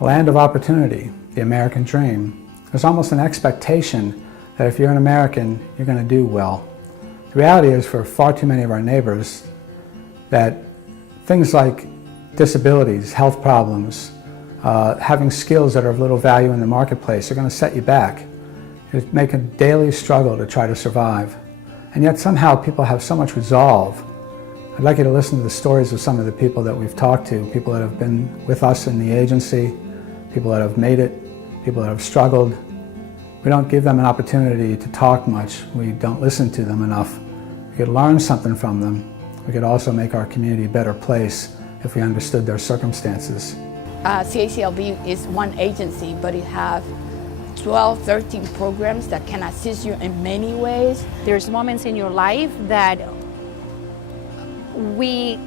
A land of opportunity, the American dream. There's almost an expectation that if you're an American, you're going to do well. The reality is, for far too many of our neighbors, that things like disabilities, health problems, having skills that are of little value in the marketplace are going to set you back. It make a daily struggle to try to survive. And yet somehow people have so much resolve. I'd like you to listen to the stories of some of the people that we've talked to, people that have been with us in the agency, people that have made it, people that have struggled. We don't give them an opportunity to talk much. We don't listen to them enough. We could learn something from them. We could also make our community a better place if we understood their circumstances. CACLB is one agency, but it has 12, 13 programs that can assist you in many ways. There's moments in your life that we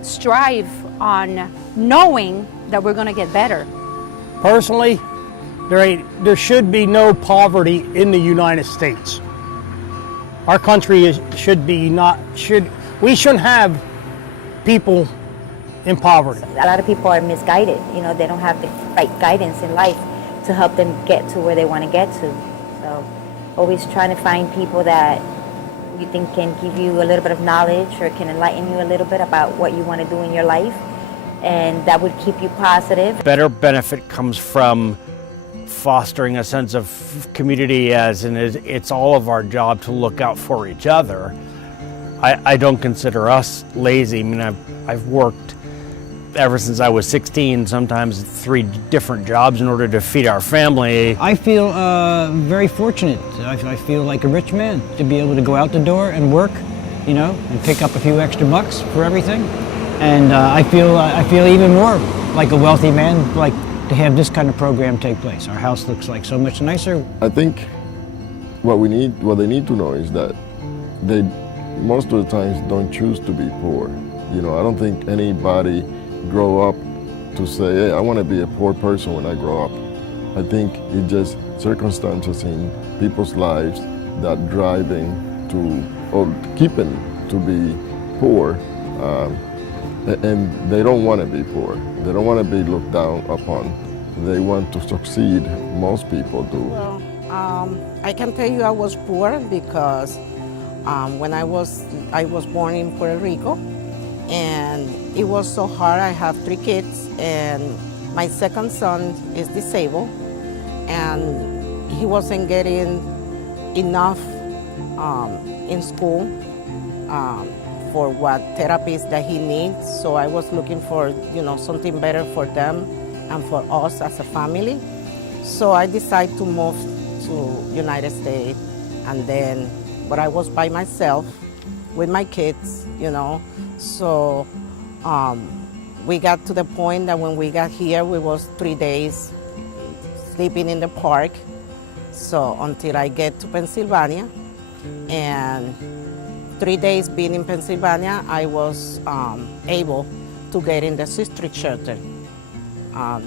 strive on knowing that we're going to get better. Personally, there should be no poverty in the United States. Our country we shouldn't have people in poverty. A lot of people are misguided. You know, they don't have the right guidance in life to help them get to where they want to get to. So always trying to find people that you think can give you a little bit of knowledge or can enlighten you a little bit about what you want to do in your life, and that would keep you positive. Better benefit comes from fostering a sense of community, as in it's all of our job to look out for each other. I don't consider us lazy. I mean, I've worked ever since I was 16, sometimes 3 different jobs in order to feed our family. I feel very fortunate. I feel like a rich man to be able to go out the door and work, you know, and pick up a few extra bucks for everything. And I feel even more like a wealthy man, like to have this kind of program take place. Our house looks like so much nicer. I think what they need to know is that they most of the times don't choose to be poor. You know, I don't think anybody grow up to say, hey, I want to be a poor person when I grow up. I think it's just circumstances in people's lives that drive them to, or keep them to be poor. And they don't want to be poor. They don't want to be looked down upon. They want to succeed. Most people do. Well, I can tell you I was poor because when I was born in Puerto Rico, and it was so hard. I have 3 kids, and my second son is disabled, and he wasn't getting enough in school for what therapies that he needs. So I was looking for, you know, something better for them and for us as a family. So I decided to move to United States, and then, but I was by myself with my kids, you know. So we got to the point that when we got here, we was 3 days sleeping in the park. So until I get to Pennsylvania, and 3 days being in Pennsylvania, I was able to get in the Street Shelter.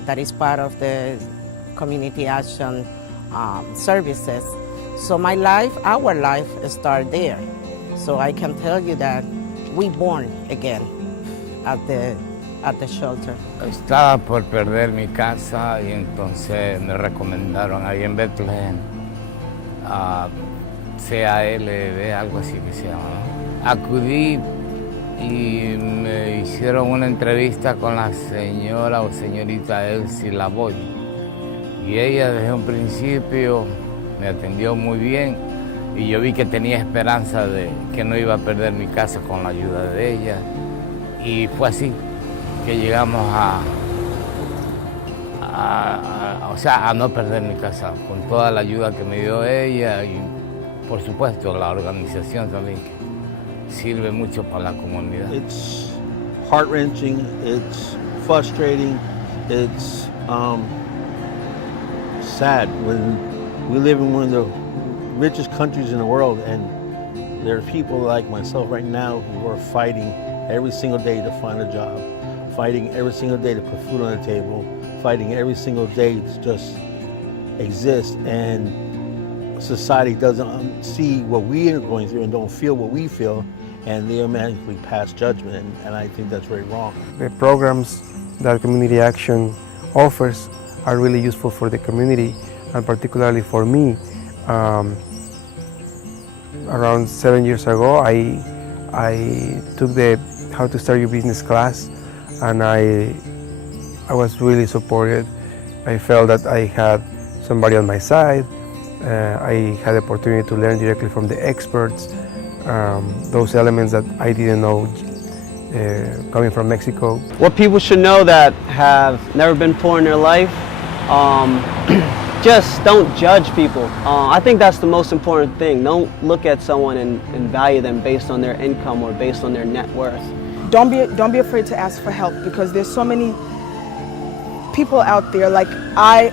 That is part of the community action services. So my life, our life, started there. So I can tell you that we born again at the shelter. Estaba por perder mi casa y entonces me recomendaron ahí en Bethlehem a CALB, algo así que se llama, ¿no? Acudí y me hicieron una entrevista con la señora o señorita Elsie Lavoy, y ella desde un principio me atendió muy bien, y yo vi que tenía esperanza de que no iba a perder mi casa con la ayuda de ella, y fue así que llegamos a no perder mi casa, con toda la ayuda que me dio ella, y por supuesto la organización también, que sirve mucho para la comunidad. It's heart-wrenching, it's frustrating, it's sad when we live in one of the richest countries in the world, and there are people like myself right now who are fighting every single day to find a job, fighting every single day to put food on the table, fighting every single day to just exist, and society doesn't see what we are going through and don't feel what we feel, and they automatically pass judgment, and I think that's very wrong. The programs that Community Action offers are really useful for the community, and particularly for me. Around 7 years ago, I took the How to Start Your Business class, and I was really supported. I felt that I had somebody on my side. I had the opportunity to learn directly from the experts, those elements that I didn't know coming from Mexico. What people should know that have never been poor in their life, just don't judge people. I think that's the most important thing. Don't look at someone and value them based on their income or based on their net worth. Don't be afraid to ask for help, because there's so many people out there. Like, I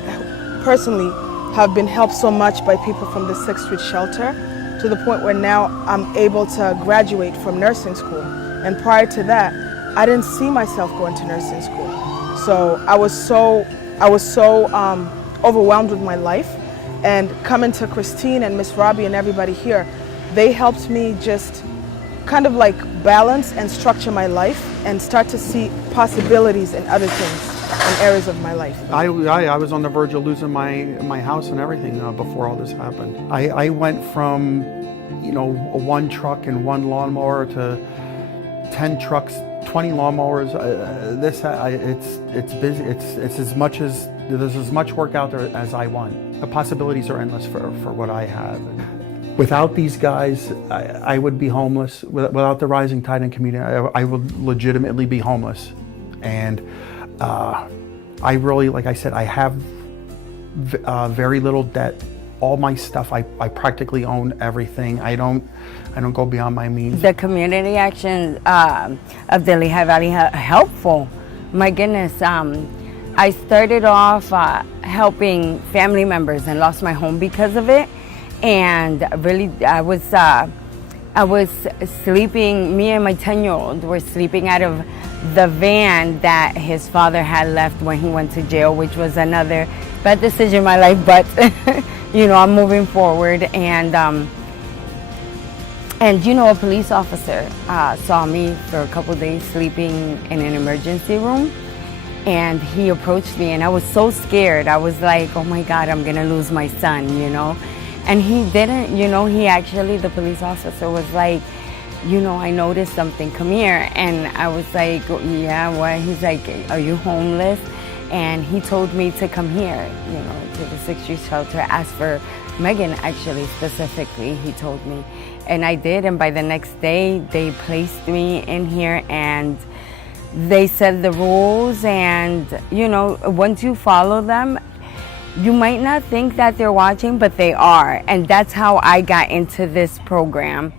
personally have been helped so much by people from the 6th Street shelter, to the point where now I'm able to graduate from nursing school. And prior to that, I didn't see myself going to nursing school. So I was so overwhelmed with my life. And coming to Christine and Miss Robbie and everybody here, they helped me just kind of like balance and structure my life and start to see possibilities in other things and areas of my life. I was on the verge of losing my house and everything before all this happened. I went from, you know, one truck and one lawnmower to 10 trucks, 20 lawnmowers. It's busy. It's as much as there's as much work out there as I want. The possibilities are endless for what I have. Without these guys, I would be homeless. Without the rising tide in community, I would legitimately be homeless. And I really, like I said, I have very little debt. All my stuff, I practically own everything. I don't go beyond my means. The community actions of the Lehigh Valley are helpful. My goodness, I started off helping family members and lost my home because of it. And really, I was sleeping, me and my 10-year-old were sleeping out of the van that his father had left when he went to jail, which was another bad decision in my life, but you know, I'm moving forward. And you know, a police officer saw me for a couple days sleeping in an emergency room, and he approached me, and I was so scared. I was like, oh my God, I'm gonna lose my son, you know? And he didn't, you know, the police officer was like, you know, I noticed something, come here. And I was like, yeah, what? He's like, are you homeless? And he told me to come here, you know, to the 6th Street shelter, ask for Megan, actually, specifically, he told me. And I did, and by the next day, they placed me in here, and they said the rules, and, you know, once you follow them, you might not think that they're watching, but they are. And that's how I got into this program.